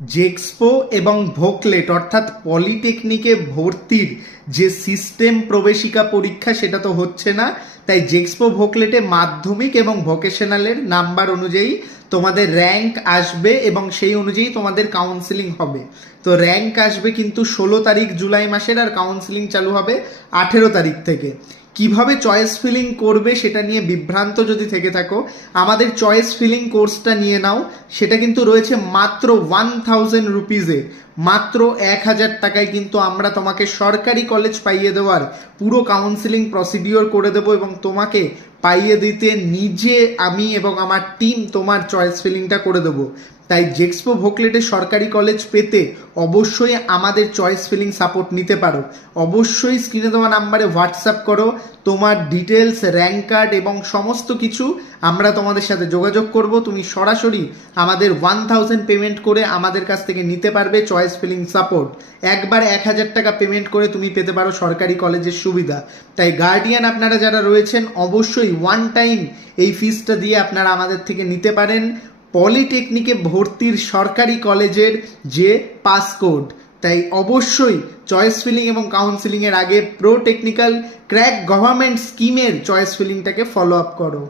জেক্সপো এবং ভোকলেট অর্থাৎ পলিটেকনিকে ভর্তির যে সিস্টেম প্রবেশিকা পরীক্ষা সেটা তো হচ্ছে না, তাই জেক্সপো ভোকলেটে মাধ্যমিক এবং ভোকেশনালের নাম্বার অনুযায়ী তোমাদের র্যাঙ্ক আসবে এবং সেই অনুযায়ী তোমাদের কাউন্সিলিং হবে। তো র্যাঙ্ক আসবে কিন্তু 16 তারিখ জুলাই মাসের, আর কাউন্সিলিং চালু হবে 18 তারিখ থেকে। কিভাবে চয়েস ফিলিং করবে সেটা নিয়ে বিভ্রান্ত যদি থেকে থাকো, আমাদের চয়েস ফিলিং কোর্সটা নিয়ে নাও। সেটা কিন্তু রয়েছে মাত্র 1000 রুপিজে, মাত্র 1000 টাকায় কিন্তু আমরা তোমাকে সরকারি কলেজ পাইয়ে দেওয়ার পুরো কাউন্সিলিং প্রসিডিওর করে দেবো এবং তোমাকে পাইয়ে দিতে নিজে আমি এবং আমার টিম তোমার চয়েস ফিলিংটা করে দেবো। তাই জেক্সপো ভোকলেটে সরকারি কলেজ পেতে অবশ্যই আমাদের চয়েস ফিলিং সাপোর্ট নিতে পারো। অবশ্যই স্ক্রিনে দেওয়া নাম্বারে হোয়াটসঅ্যাপ করো তোমার ডিটেলস, র্যাঙ্ক কার্ড এবং সমস্ত কিছু আমরা তোমাদের সাথে যোগাযোগ করব। তুমি সরাসরি আমাদের 1000 পেমেন্ট করে আমাদের কাছ থেকে নিতে পারবে চয়েস ফিলিং সাপোর্ট। একবার 1000 টাকা পেমেন্ট করে তুমি পেতে পারো সরকারি কলেজের সুবিধা। তাই গার্ডিয়ান আপনারা যারা রয়েছেন অবশ্যই ওয়ান টাইম এই ফিসটা দিয়ে আপনারা আমাদের থেকে নিতে পারেন পলিটেকনিকে ভর্তির সরকারি কলেজের যে পাস কোড। তাই অবশ্যই চয়েস ফিলিং এবং কাউন্সিলিংয়ের আগে প্রো টেকনিক্যাল ক্র্যাক গভর্নমেন্ট স্কিমের চয়েস ফিলিংটাকে ফলো আপ করো।